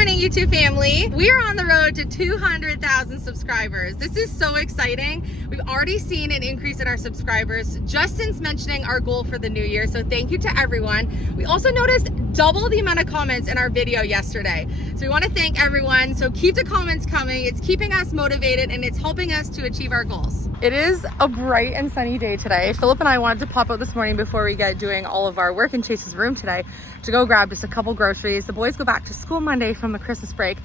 morning, YouTube family. We are on the road to 200,000 subscribers. This is so exciting. We've already seen an increase in our subscribers just since mentioning our goal for the new year. So thank you to everyone. We also noticed double the amount of comments in our video yesterday. So we want to thank everyone. So keep the comments coming. It's keeping us motivated and it's helping us to achieve our goals. It is a bright and sunny day today. Philip and I wanted to pop out this morning before we get doing all of our work in Chase's room today to go grab just a couple groceries. The boys go back to school Monday from the Christmas break.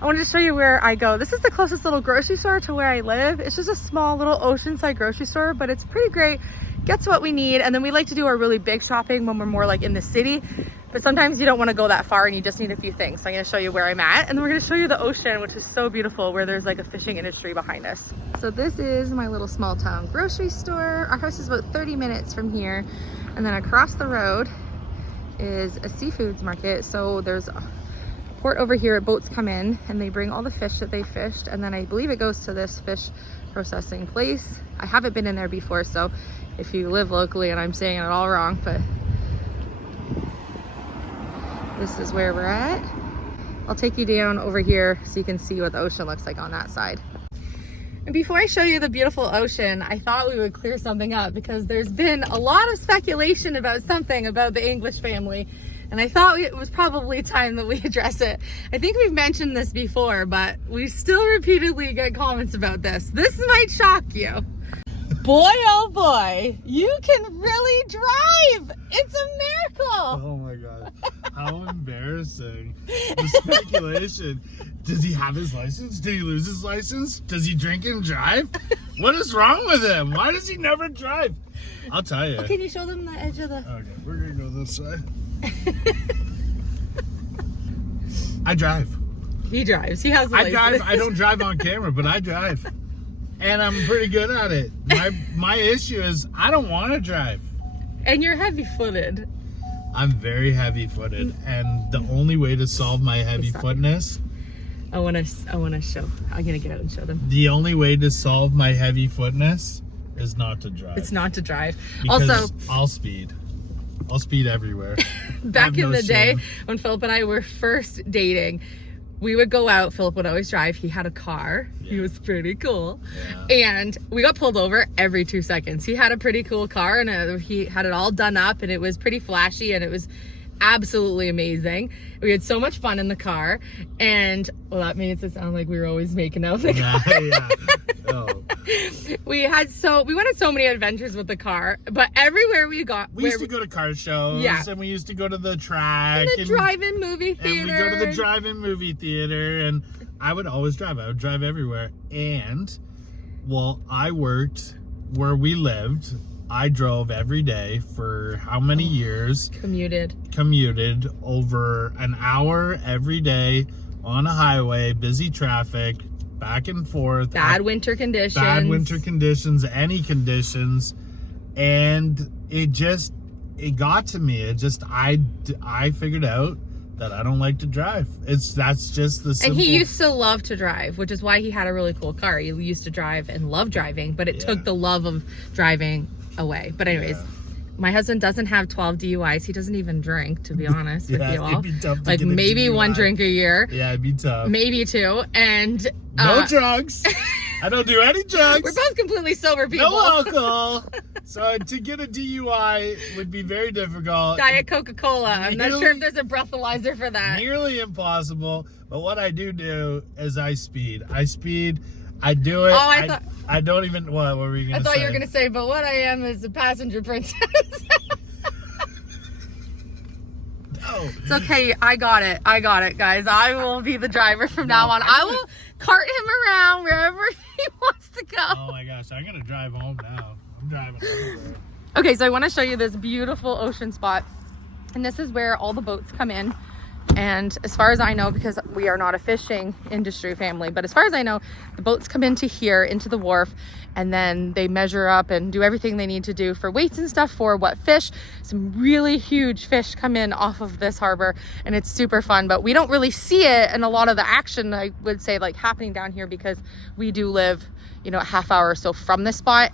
I wanted to show you where I go. This is the closest little grocery store to where I live. It's just a small little oceanside grocery store, but it's pretty great. Gets what we need. And then we like to do our really big shopping when we're more like in the city. But sometimes you don't want to go that far and you just need a few things. So I'm going to show you where I'm at. And then we're going to show you the ocean, which is so beautiful, where there's like a fishing industry behind us. So this is my little small town grocery store. Our house is about 30 minutes from here. And then across the road is a seafoods market. So there's a port over here. Boats come in and they bring all the fish that they fished. And then I believe it goes to this fish processing place. I haven't been in there before. So if you live locally and I'm saying it all wrong, but this is where we're at. I'll take you down over here so you can see what the ocean looks like on that side. And before I show you the beautiful ocean, I thought we would clear something up because there's been a lot of speculation about something about the English family. And I thought it was probably time that we address it. I think we've mentioned this before, but we still repeatedly get comments about this. This might shock you. Boy, oh boy, you can really drive. It's a miracle. Oh my God, how embarrassing. The speculation. Does he have his license? Did he lose his license? Does he drink and drive? What is wrong with him? Why does he never drive? I'll tell you. Oh, can you show them the edge of the... Okay, we're gonna go this side. I drive. He drives. He has a license. I drive. I don't drive on camera, but I drive. And I'm pretty good at it. My issue is I don't want to drive. And you're heavy-footed. I'm very heavy-footed, and the only way to solve my heavy-footedness... I want to show. I'm going to get out and show them. The only way to solve my heavy-footedness is not to drive. It's not to drive. Because also, I'll speed. I'll speed everywhere. Back in the day when Philip and I were first dating, we would go out. Philip would always drive. He had a car. Yeah. He was pretty cool. Yeah. And we got pulled over every 2 seconds. He had a pretty cool car and he had it all done up and it was pretty flashy and it was absolutely amazing. We had so much fun in the car and well, that made it sound like we were always making out in the car. Yeah. Oh. We went on so many adventures with the car, but everywhere we got, we used to go to car shows, and we used to go to the track, and the drive-in movie theater, and we go to the drive-in movie theater, and I would always drive. I would drive everywhere, and well, I worked where we lived. I drove every day for how many years? Commuted over an hour every day on a highway, busy traffic, back and forth. Bad winter conditions, any conditions. And it got to me. I figured out that I don't like to drive. That's just the simple. And he used to love to drive, which is why he had a really cool car. He used to drive and love driving, but it took the love of driving away. But anyways, my husband doesn't have 12 DUIs. He doesn't even drink, to be honest with you all. It'd be tough to like get maybe one drink a year. Yeah, it'd be tough. Maybe two. And no drugs. I don't do any drugs. We're both completely sober people. No alcohol. So to get a DUI would be very difficult. Diet Coca-Cola. I'm not sure if there's a breathalyzer for that. Nearly impossible. But what I do is I speed. I do it. Oh, I don't even. What were you going to say? I thought you were going to say, but what I am is a passenger princess. No. It's okay. I got it, guys. I will be the driver from now on. I will cart him around wherever he wants to go. Oh my gosh, I'm going to drive home now. I'm driving everywhere. Okay, so I want to show you this beautiful ocean spot. And this is where all the boats come in. And as far as I know, because we are not a fishing industry family, but as far as I know, the boats come into here, into the wharf, and then they measure up and do everything they need to do for weights and stuff for what fish. Some really huge fish come in off of this harbor, and it's super fun, but we don't really see it in a lot of the action, I would say, like happening down here because we do live, a half hour or so from this spot.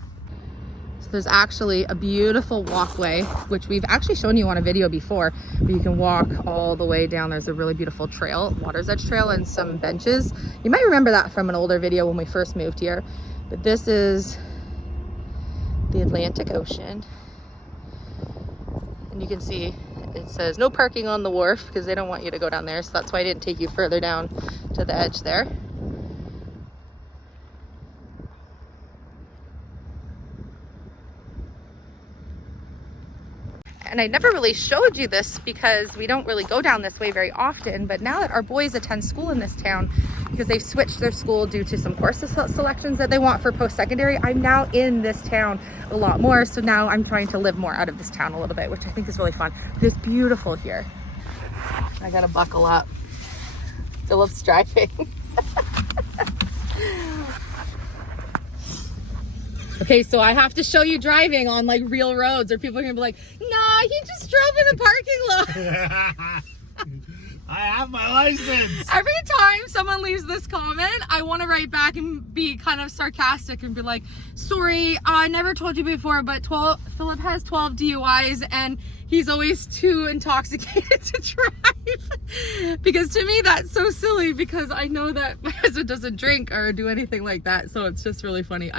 there's actually a beautiful walkway, which we've actually shown you on a video before, where you can walk all the way down. There's a really beautiful trail, water's edge trail, and some benches. You might remember that from an older video when we first moved here. But this is the Atlantic Ocean. And you can see it says no parking on the wharf because they don't want you to go down there. So that's why I didn't take you further down to the edge there. And I never really showed you this because we don't really go down this way very often, but now that our boys attend school in this town, because they've switched their school due to some course selections that they want for post-secondary, I'm now in this town a lot more. So now I'm trying to live more out of this town a little bit, which I think is really fun. But it's beautiful here. I gotta buckle up. Philip's driving. Okay, so I have to show you driving on like real roads, or people are gonna be like, nah, he just drove in a parking lot. I have my license. Every time someone leaves this comment, I want to write back and be kind of sarcastic and be like, sorry, I never told you before, but Philip has 12 DUIs and he's always too intoxicated to drive. Because to me, that's so silly, because I know that my husband doesn't drink or do anything like that. So it's just really funny.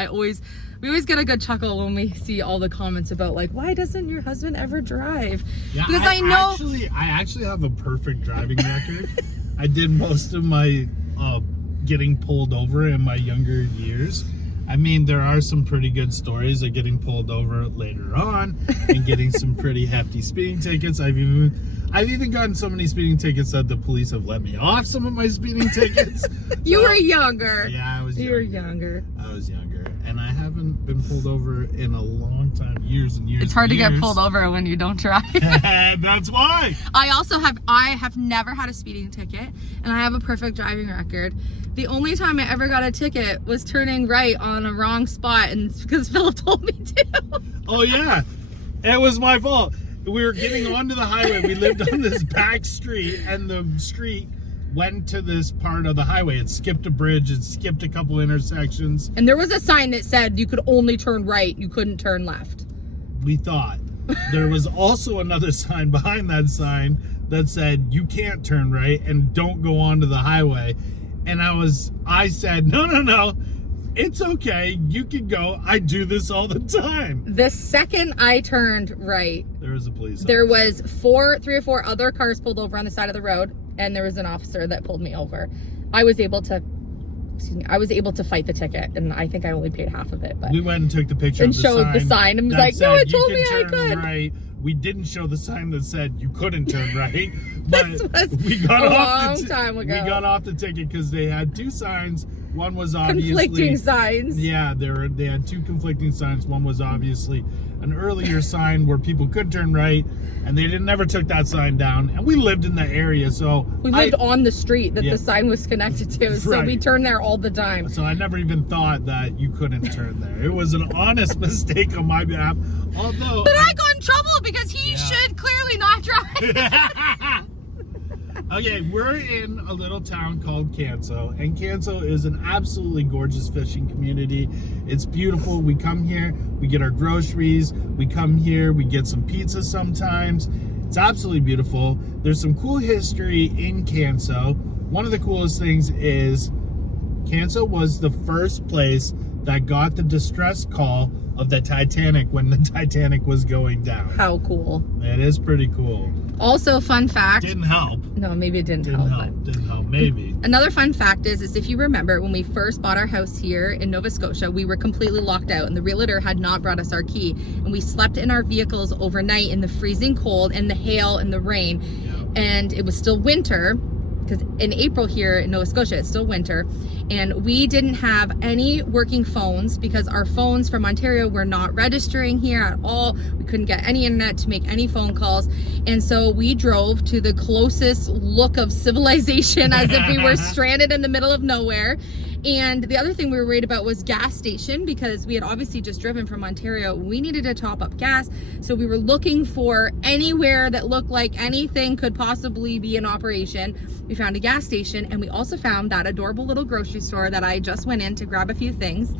We always get a good chuckle when we see all the comments about like, why doesn't your husband ever drive? Yeah, because I actually have a perfect driving record. I did most of my getting pulled over in my younger years. I mean, there are some pretty good stories of getting pulled over later on and getting some pretty hefty speeding tickets. I've even gotten so many speeding tickets that the police have let me off some of my speeding tickets. You were younger. Yeah, I was younger. You were younger. I was younger. And I haven't been pulled over in a long time, years and years. It's hard and to years. get pulled over when you don't drive. That's why. I have never had a speeding ticket, and I have a perfect driving record. The only time I ever got a ticket was turning right on a wrong spot, and it's because Philip told me to. Oh yeah, it was my fault. We were getting onto the highway. We lived on this back street, and the street went to this part of the highway. It skipped a bridge, it skipped a couple intersections. And there was a sign that said you could only turn right, you couldn't turn left. We thought. There was also another sign behind that sign that said you can't turn right and don't go onto the highway. And I said, no, it's okay, you can go. I do this all the time. The second I turned right, there was a police officer. There was 3 or 4 other cars pulled over on the side of the road, and there was an officer that pulled me over. I was able to fight the ticket, and I think I only paid half of it. But we went and took the picture and of the showed sign the sign and was like, no, it told me I could. Right. We didn't show the sign that said you couldn't turn right. This But was we got a off long time ago. We got off the ticket because they had 2 signs. One was obviously conflicting signs. Yeah, they had 2 conflicting signs. One was obviously an earlier sign where people could turn right, and they never took that sign down. And we lived in the area, so we lived on the street that the sign was connected to, so right. we turned there all the time. So I never even thought that you couldn't turn there. It was an honest mistake on my behalf. Although, but I got in trouble because he should clearly not drive. Okay, we're in a little town called Canso, and Canso is an absolutely gorgeous fishing community. It's beautiful. We come here, we get our groceries, we come here, we get some pizza sometimes. It's absolutely beautiful. There's some cool history in Canso. One of the coolest things is Canso was the first place that got the distress call of the Titanic when the Titanic was going down. How cool. It is pretty cool. Also, fun fact. Didn't help. No, maybe it didn't help. But Didn't help, maybe. Another fun fact is if you remember when we first bought our house here in Nova Scotia, we were completely locked out and the realtor had not brought us our key. And we slept in our vehicles overnight in the freezing cold and the hail and the rain. Yeah. And it was still winter, because in April here in Nova Scotia, it's still winter. And we didn't have any working phones because our phones from Ontario were not registering here at all. We couldn't get any internet to make any phone calls. And so we drove to the closest look of civilization as if we were stranded in the middle of nowhere. And the other thing we were worried about was gas station, because we had obviously just driven from Ontario. We needed to top up gas. So we were looking for anywhere that looked like anything could possibly be in operation. We found a gas station, and we also found that adorable little grocery store that I just went in to grab a few things.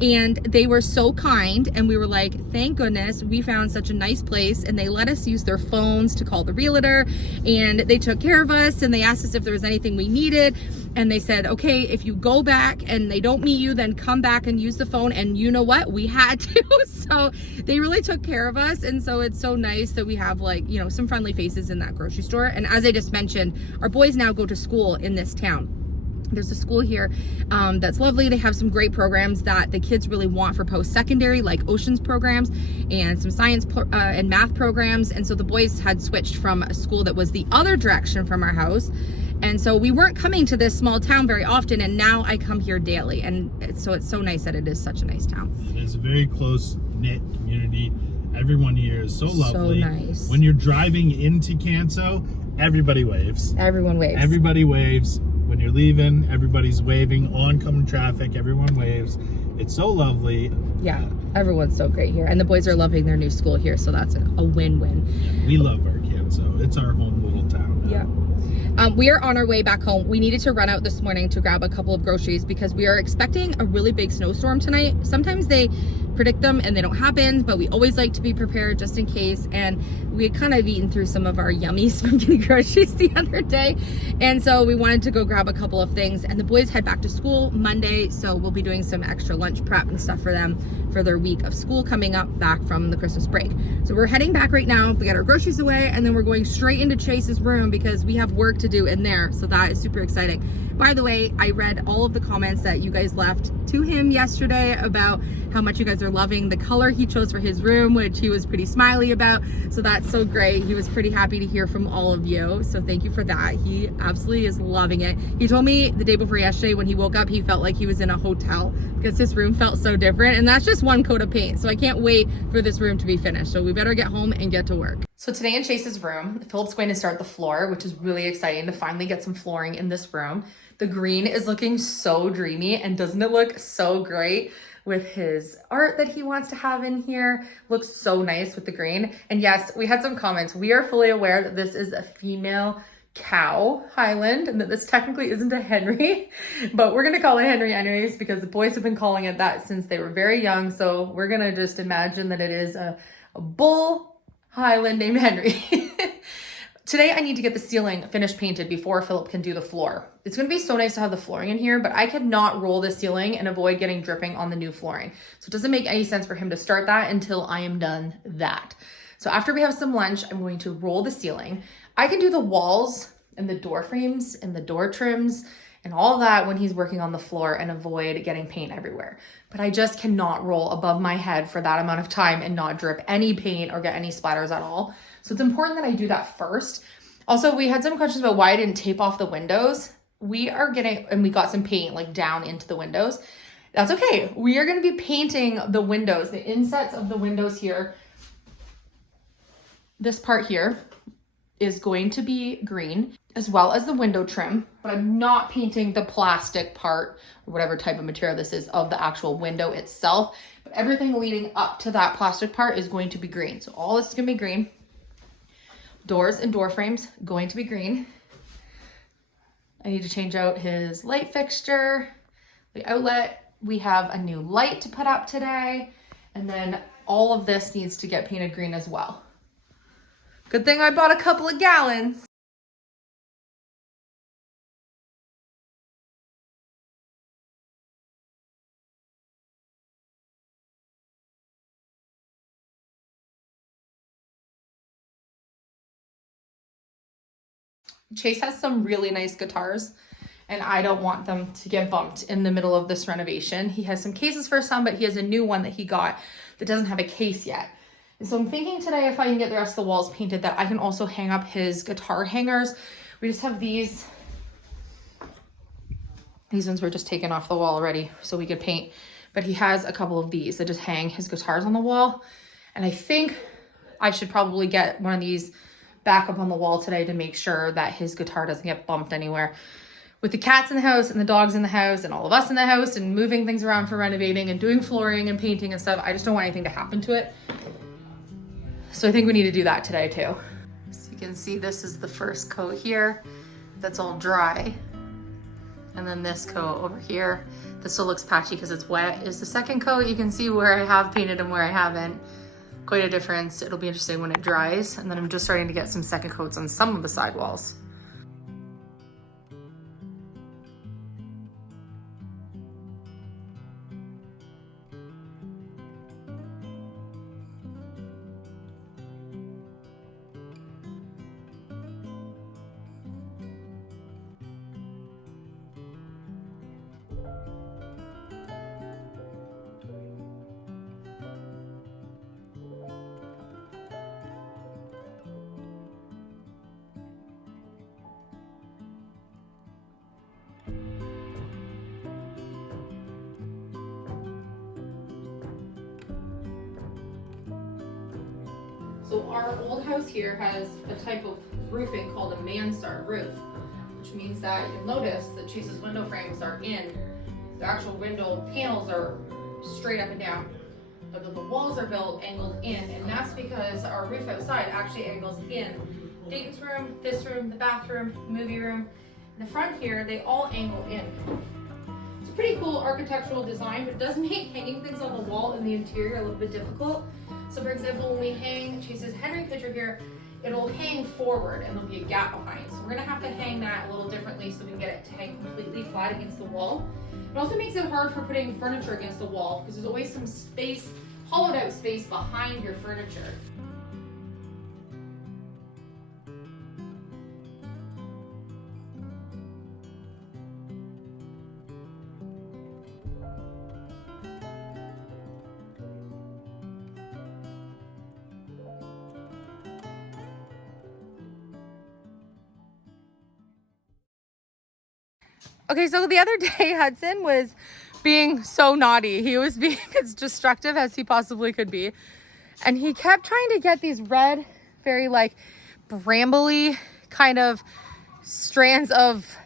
and they were so kind, and we were like, thank goodness we found such a nice place, and they let us use their phones to call the realtor, and they took care of us, and they asked us if there was anything we needed, and they said, okay, if you go back and they don't meet you, then come back and use the phone. And you know what, we had to. So they really took care of us, and so it's so nice that we have, like, you know, some friendly faces in that grocery store. And as I just mentioned, our boys now go to school in this town. There's a school here that's lovely. They have some great programs that the kids really want for post-secondary, like oceans programs and some science and math programs. And so the boys had switched from a school that was the other direction from our house. And so we weren't coming to this small town very often, and now I come here daily. And so it's so nice that it is such a nice town. It is a very close-knit community. Everyone here is so lovely. So nice. When you're driving into Canso, everybody waves. Everyone waves. Everybody waves. When you're leaving, everybody's waving. Oncoming traffic, everyone waves. It's so lovely. Yeah, everyone's so great here. And the boys are loving their new school here, so that's a win-win. Yeah, we love our Canso. It's our home little town now. Yeah. We are on our way back home. We needed to run out this morning to grab a couple of groceries because we are expecting a really big snowstorm tonight. Sometimes they predict them and they don't happen, but we always like to be prepared just in case. And we had kind of eaten through some of our yummies from getting groceries the other day. And so we wanted to go grab a couple of things, and the boys head back to school Monday. So we'll be doing some extra lunch prep and stuff for them for their week of school coming up back from the Christmas break. So we're heading back right now. We got our groceries away, and then we're going straight into Chase's room because we have work to do in there. So that is super exciting. By the way, I read all of the comments that you guys left to him yesterday about how much you guys are loving the color he chose for his room, which he was pretty smiley about. So that's so great. He was pretty happy to hear from all of you. So thank you for that. He absolutely is loving it. He told me the day before yesterday when he woke up, he felt like he was in a hotel because his room felt so different. And that's just one coat of paint. So I can't wait for this room to be finished. So we better get home and get to work. So today in Chase's room, Philip's going to start the floor, which is really exciting to finally get some flooring in this room. The green is looking so dreamy, and doesn't it look so great with his art that he wants to have in here? Looks so nice with the green. And yes, we had some comments. We are fully aware that this is a female cow Highland and that this technically isn't a Henry, but we're gonna call it Henry anyways because the boys have been calling it that since they were very young. So we're gonna just imagine that it is a bull Highland named Henry. Today I need to get the ceiling finished painted before Philip can do the floor. It's gonna be so nice to have the flooring in here, but I cannot roll the ceiling and avoid getting dripping on the new flooring. So it doesn't make any sense for him to start that until I am done that. So after we have some lunch, I'm going to roll the ceiling. I can do the walls and the door frames and the door trims and all that when he's working on the floor and avoid getting paint everywhere. But I just cannot roll above my head for that amount of time and not drip any paint or get any splatters at all. So it's important that I do that first. Also, we had some questions about why I didn't tape off the windows. We got some paint like down into the windows. That's okay. We are going to be painting the windows, the insets of the windows here. This part here is going to be green, as well as the window trim, but I'm not painting the plastic part or whatever type of material this is of the actual window itself, but everything leading up to that plastic part is going to be green. So all this is going to be green. Doors and door frames going to be green. I need to change out his light fixture, the outlet. We have a new light to put up today, and then all of this needs to get painted green as well. Good thing I bought a couple of gallons. Chase has some really nice guitars, and I don't want them to get bumped in the middle of this renovation. He has some cases for some, but he has a new one that he got that doesn't have a case yet. And so I'm thinking today if I can get the rest of the walls painted that I can also hang up his guitar hangers. We just have these. These ones were just taken off the wall already so we could paint. But he has a couple of these that just hang his guitars on the wall. And I think I should probably get one of these back up on the wall today to make sure that his guitar doesn't get bumped anywhere. With the cats in the house and the dogs in the house and all of us in the house and moving things around for renovating and doing flooring and painting and stuff, I just don't want anything to happen to it. So I think we need to do that today too. So you can see this is the first coat here that's all dry. And then this coat over here, this still looks patchy because it's wet, is the second coat. You can see where I have painted and where I haven't. Quite a difference. It'll be interesting when it dries. And then I'm just starting to get some second coats on some of the sidewalls. So our old house here has a type of roofing called a mansard roof, which means that you'll notice that Chase's window frames are in. The actual window panels are straight up and down, but the walls are built angled in, and that's because our roof outside actually angles in. Dayton's room, this room, the bathroom, movie room, in the front here, they all angle in. It's a pretty cool architectural design, but it does make hanging things on the wall in the interior a little bit difficult. So for example, when we hang Chase's Henry picture here, it'll hang forward and there'll be a gap behind. So we're gonna have to hang that a little differently so we can get it to hang completely flat against the wall. It also makes it hard for putting furniture against the wall because there's always some space, hollowed out space behind your furniture. Okay, so the other day Hudson was being so naughty. He was being as destructive as he possibly could be. And he kept trying to get these red, very like brambly kind of strands of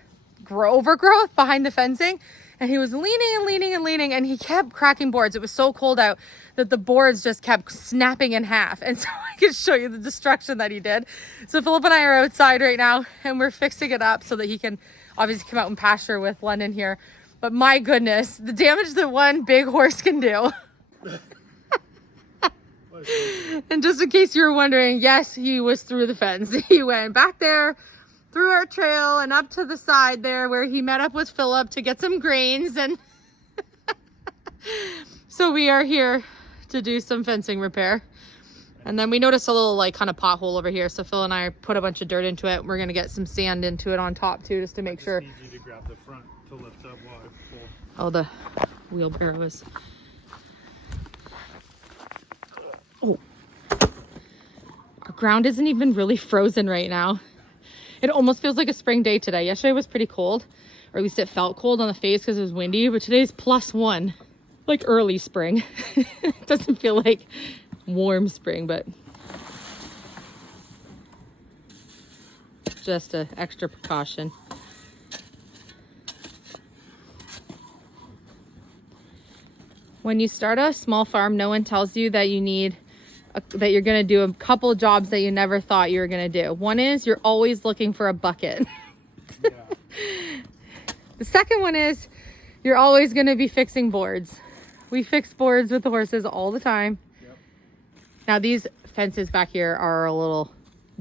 overgrowth behind the fencing. And he was leaning and leaning and leaning, and he kept cracking boards. It was so cold out that the boards just kept snapping in half. And so I can show you the destruction that he did. So Philip and I are outside right now and we're fixing it up so that he can obviously come out and pasture with London here. But my goodness, the damage that one big horse can do. And just in case you were wondering, yes, he was through the fence. He went back there through our trail and up to the side there where he met up with Philip to get some grains. And so we are here to do some fencing repair. And then we noticed a little like kind of pothole over here. So Phil and I put a bunch of dirt into it. We're going to get some sand into it on top too, just to make sure. I need you to grab the front to lift up while I pull. Oh, the wheelbarrow is. Oh. Our ground isn't even really frozen right now. It almost feels like a spring day today. Yesterday was pretty cold, or at least it felt cold on the face because it was windy, but today's +1, like early spring. It doesn't feel like warm spring, but just an extra precaution. When you start a small farm, no one tells you that you need that you're going to do a couple jobs that you never thought you were going to do. One is you're always looking for a bucket. Yeah. The second one is you're always going to be fixing boards. We fix boards with the horses all the time. Yep. Now these fences back here are a little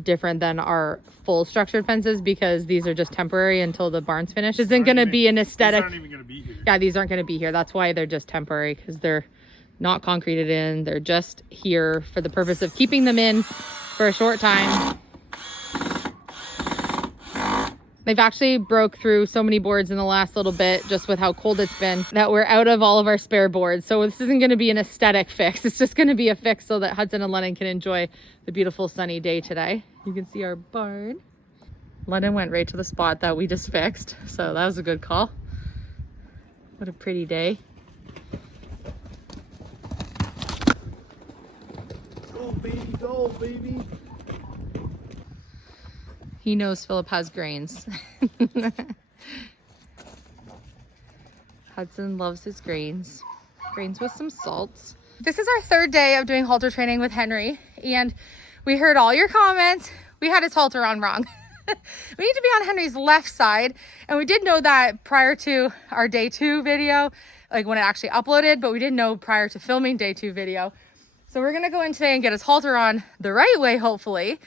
different than our full structured fences because these are just temporary until the barn's finished. This isn't going to be an aesthetic. These aren't even going to be here. Yeah, these aren't going to be here. That's why they're just temporary, because they're not concreted in. They're just here for the purpose of keeping them in for a short time. They've actually broke through so many boards in the last little bit, just with how cold it's been, that we're out of all of our spare boards. So this isn't going to be an aesthetic fix. It's just going to be a fix so that Hudson and Lennon can enjoy the beautiful sunny day today. You can see our barn. Lennon went right to the spot that we just fixed, so that was a good call. What a pretty day. Go, baby. He knows Philip has grains. Hudson loves his grains. Grains with some salt. This is our third day of doing halter training with Henry, and we heard all your comments. We had his halter on wrong. We need to be on Henry's left side. And we did know that prior to our day 2 video, like when it actually uploaded, but we didn't know prior to filming day 2 video. So we're gonna go in today and get his halter on the right way, hopefully.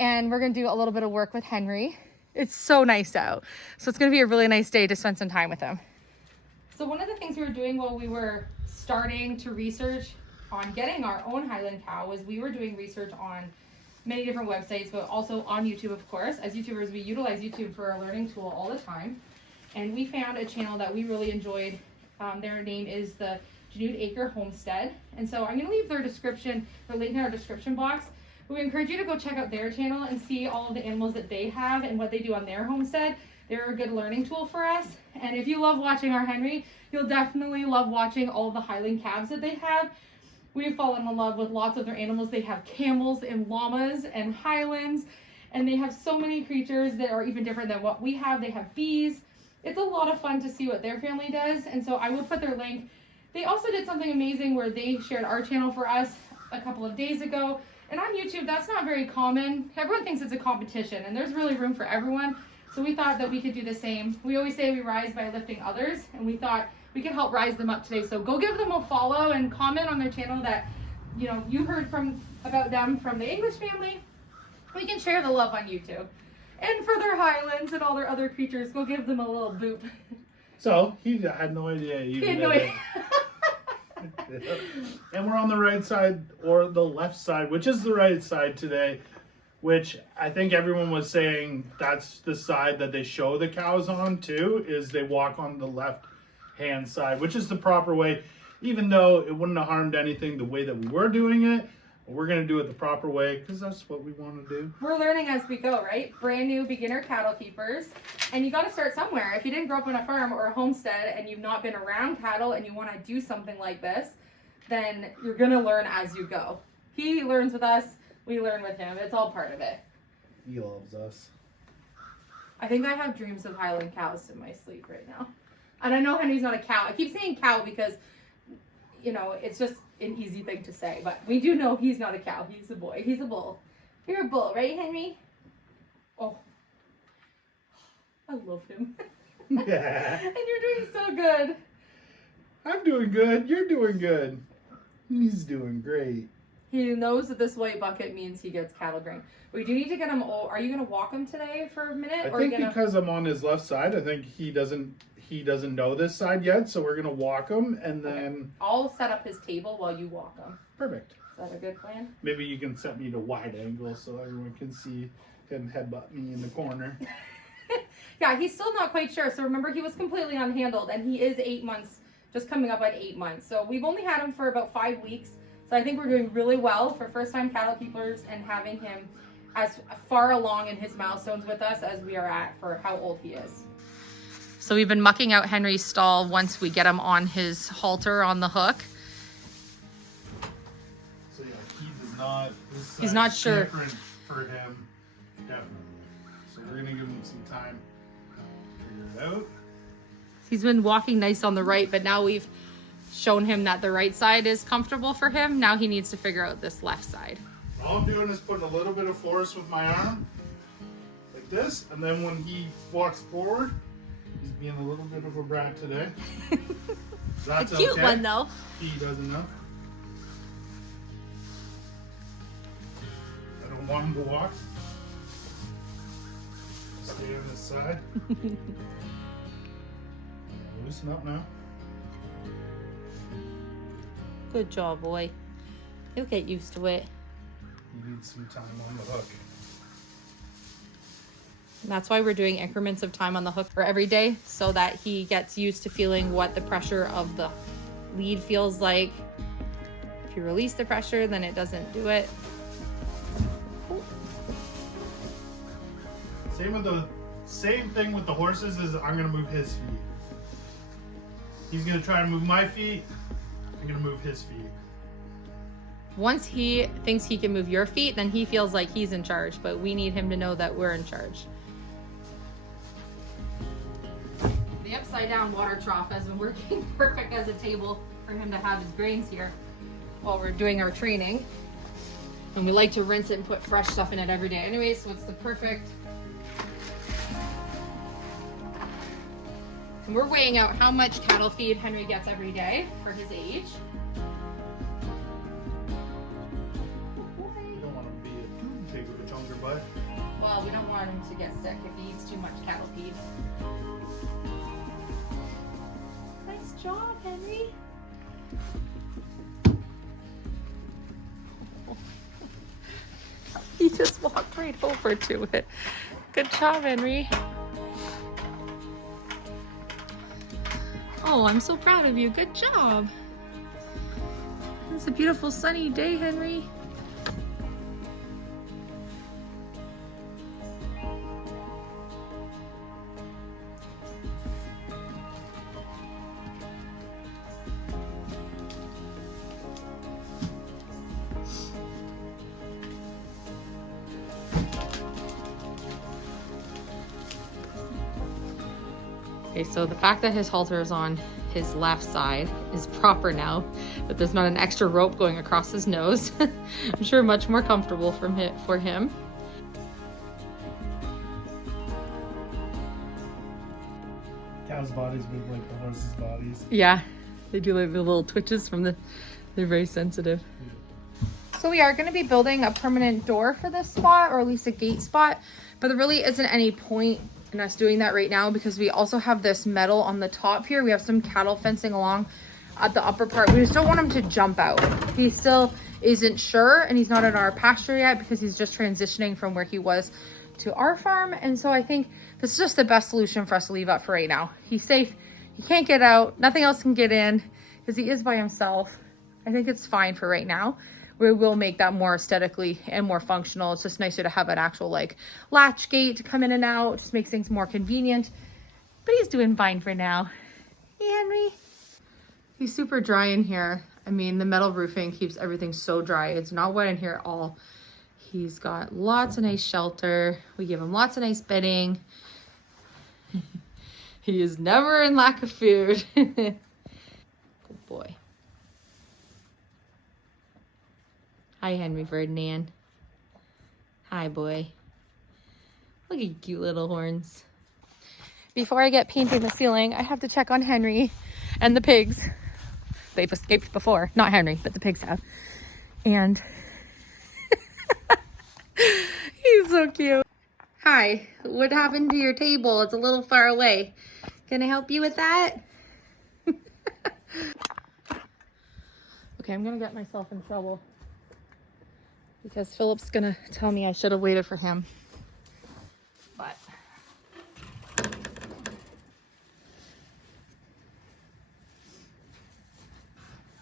And we're gonna do a little bit of work with Henry. It's so nice out. So it's gonna be a really nice day to spend some time with him. So one of the things we were doing while we were starting to research on getting our own Highland cow was we were doing research on many different websites, but also on YouTube, of course. As YouTubers, we utilize YouTube for a learning tool all the time. And we found a channel that we really enjoyed. Their name is the JUNOD Acre Homestead. And so I'm gonna leave their description, their link in our description box. We encourage you to go check out their channel and see all of the animals that they have and what they do on their homestead. They're a good learning tool for us. And if you love watching our Henry, you'll definitely love watching all the Highland calves that they have. We've fallen in love with lots of their animals. They have camels and llamas and Highlands, and they have so many creatures that are even different than what we have. They have bees. It's a lot of fun to see what their family does, and so I will put their link. They also did something amazing where they shared our channel for us a couple of days ago, and on YouTube, that's not very common. Everyone thinks it's a competition, and there's really room for everyone, so we thought that we could do the same. We always say we rise by lifting others, and we thought we can help rise them up today. So go give them a follow and comment on their channel that you heard about them from the English family. We can share the love on YouTube. And for their Highlands and all their other creatures, go give them a little boop. So he had no idea. He had no idea. And we're on the right side or the left side, which is the right side today, which I think everyone was saying that's the side that they show the cows on too, is they walk on the left hand side, which is the proper way, even though it wouldn't have harmed anything the way that we were doing it. We're going to do it the proper way because that's what we want to do. We're learning as we go, right? Brand new beginner cattle keepers. And you got to start somewhere. If you didn't grow up on a farm or a homestead and you've not been around cattle and you want to do something like this, then you're going to learn as you go. He learns with us. We learn with him. It's all part of it. He loves us. I think I have dreams of Highland cows in my sleep right now. And I know Henry's not a cow. I keep saying cow because, it's just an easy thing to say. But we do know he's not a cow. He's a boy. He's a bull. You're a bull, right, Henry? Oh. I love him. Yeah. And you're doing so good. I'm doing good. You're doing good. He's doing great. He knows that this white bucket means he gets cattle grain. We do need to get him. Are you going to walk him today for a minute? I think because I'm on his left side, I think he doesn't know this side yet, so we're going to walk him and then... I'll set up his table while you walk him. Perfect. Is that a good plan? Maybe you can set me to wide angle so everyone can see him headbutt me in the corner. Yeah, he's still not quite sure. So remember, he was completely unhandled, and he is 8 months, just coming up on 8 months. So we've only had him for about 5 weeks. So I think we're doing really well for first-time cattle keepers and having him as far along in his milestones with us as we are at for how old he is. So we've been mucking out Henry's stall once we get him on his halter on the hook. So yeah, he does not. He's not sure. Different for him, definitely. So we're gonna give him some time to figure it out. He's been walking nice on the right, but now we've shown him that the right side is comfortable for him. Now he needs to figure out this left side. All I'm doing is putting a little bit of force with my arm, like this, and then when he walks forward, he's being a little bit of a brat today. That's a cute okay. one though. He doesn't know. I don't want him to walk. Stay on this side. Loosen up now. Good job, boy. He'll get used to it. You need some time on the hook. And that's why we're doing increments of time on the hook for every day, so that he gets used to feeling what the pressure of the lead feels like. If you release the pressure, then it doesn't do it. Same thing with the horses is I'm gonna move his feet. He's gonna try to move my feet. I'm gonna move his feet. Once he thinks he can move your feet, then he feels like he's in charge, but we need him to know that we're in charge. The upside down water trough has been working perfect as a table for him to have his grains here while we're doing our training. And we like to rinse it and put fresh stuff in it every day anyway, so it's the perfect And we're weighing out how much cattle feed Henry gets every day for his age. You don't want to be too big of a chunker butt. Well, we don't want him to get sick if he eats too much cattle feed. Nice job, Henry. He just walked right over to it. Good job, Henry. Oh, I'm so proud of you. Good job. It's a beautiful sunny day, Henry. Okay, so the fact that his halter is on his left side is proper now, that there's not an extra rope going across his nose. I'm sure much more comfortable for him. Cows' bodies move like the horses' bodies. Yeah, they do like the little twitches from they're very sensitive. So we are going to be building a permanent door for this spot, or at least a gate spot, but there really isn't any point in us doing that right now because we also have this metal on the top here. We have some cattle fencing along at the upper part. We just don't want him to jump out. He still isn't sure, and he's not in our pasture yet because he's just transitioning from where he was to our farm. And so I think this is just the best solution for us to leave up for right now. He's safe. He can't get out. Nothing else can get in because he is by himself. I think it's fine for right now. We will make that more aesthetically and more functional. It's just nicer to have an actual like latch gate to come in and out. It just makes things more convenient. But he's doing fine for now. Hey, Henry. He's super dry in here. I mean, the metal roofing keeps everything so dry. It's not wet in here at all. He's got lots of nice shelter. We give him lots of nice bedding. He is never in lack of food. Good boy. Hi, Henry Ferdinand. Hi, boy. Look at your cute little horns. Before I get painting the ceiling, I have to check on Henry and the pigs. They've escaped before. Not Henry, but the pigs have. And he's so cute. Hi, what happened to your table? It's a little far away. Can I help you with that? Okay, I'm gonna get myself in trouble because Philip's gonna tell me I should have waited for him. But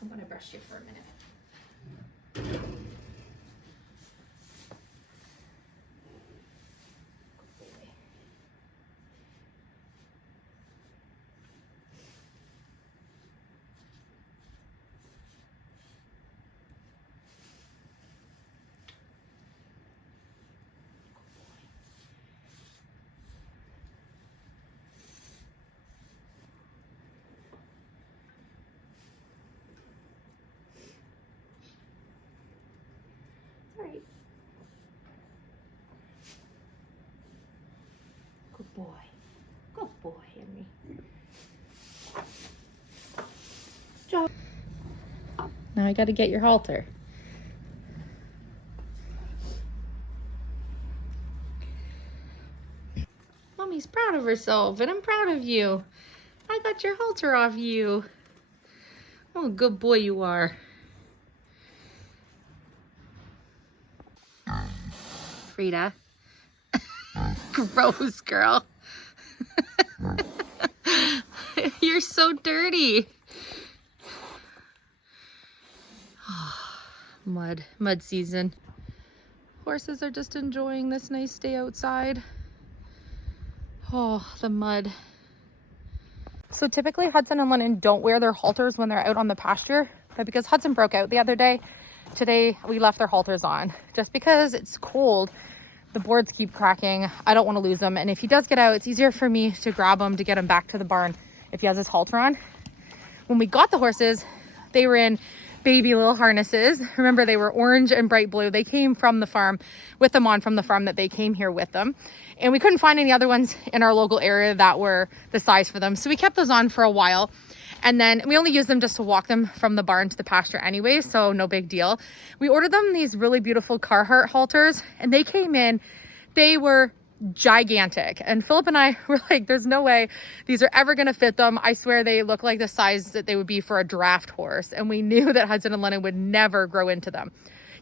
I'm gonna brush you for a minute. Right. Good boy. Good boy, Henry. Job. Now I gotta get your halter. Mommy's proud of herself, and I'm proud of you. I got your halter off you. Oh, good boy you are. Frida. Gross, girl. You're so dirty. Mud season. Horses are just enjoying this nice day outside. Oh, the mud. So typically Hudson and Lennon don't wear their halters when they're out on the pasture, but because Hudson broke out the other day, today we left their halters on just because it's cold. The boards keep cracking. I don't want to lose them. And if he does get out, it's easier for me to grab him to get him back to the barn if he has his halter on. When we got the horses, they were in baby little harnesses. Remember, they were orange and bright blue. They came from the farm, with them on from the farm that they came here with them. And we couldn't find any other ones in our local area that were the size for them. So we kept those on for a while. And then we only used them just to walk them from the barn to the pasture anyway, so no big deal. We ordered them these really beautiful Carhartt halters, and they came in, they were gigantic. And Philip and I were like, there's no way these are ever gonna fit them. I swear they look like the size that they would be for a draft horse. And we knew that Hudson and Lennon would never grow into them.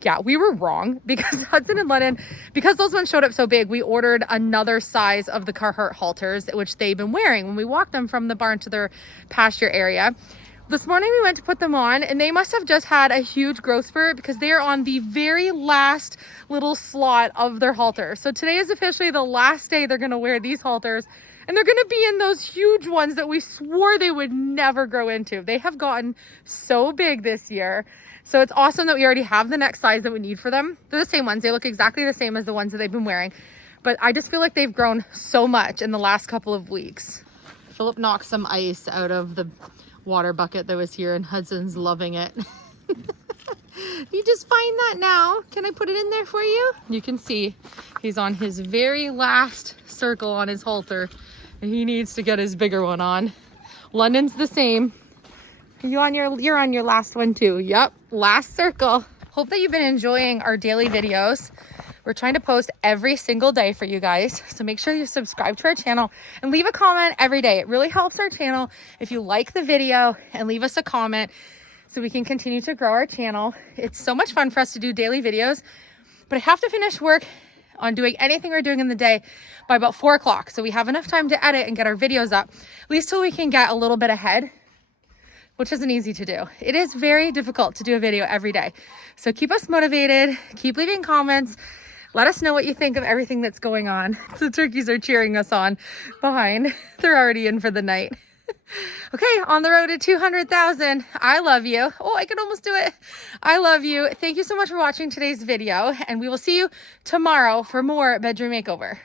Yeah, we were wrong, because Hudson and Lennon, because those ones showed up so big, we ordered another size of the Carhartt halters, which they've been wearing when we walked them from the barn to their pasture area. This morning we went to put them on, and they must have just had a huge growth spurt, because they are on the very last little slot of their halter. So today is officially the last day they're gonna wear these halters, and they're gonna be in those huge ones that we swore they would never grow into. They have gotten so big this year. So it's awesome that we already have the next size that we need for them. They're the same ones. They look exactly the same as the ones that they've been wearing. But I just feel like they've grown so much in the last couple of weeks. Philip knocked some ice out of the water bucket that was here, and Hudson's loving it. You just find that now. Can I put it in there for you? You can see he's on his very last circle on his halter, and he needs to get his bigger one on. London's the same. You're on your last one too. Yep, last circle. Hope that you've been enjoying our daily videos. We're trying to post every single day for you guys. So make sure you subscribe to our channel and leave a comment every day. It really helps our channel if you like the video and leave us a comment so we can continue to grow our channel. It's so much fun for us to do daily videos, but I have to finish work on doing anything we're doing in the day by about 4 o'clock. So we have enough time to edit and get our videos up, at least till we can get a little bit ahead, which isn't easy to do. It is very difficult to do a video every day. So keep us motivated, keep leaving comments. Let us know what you think of everything that's going on. The turkeys are cheering us on behind. They're already in for the night. Okay, on the road to 200,000. I love you. Oh, I can almost do it. I love you. Thank you so much for watching today's video, and we will see you tomorrow for more bedroom makeover.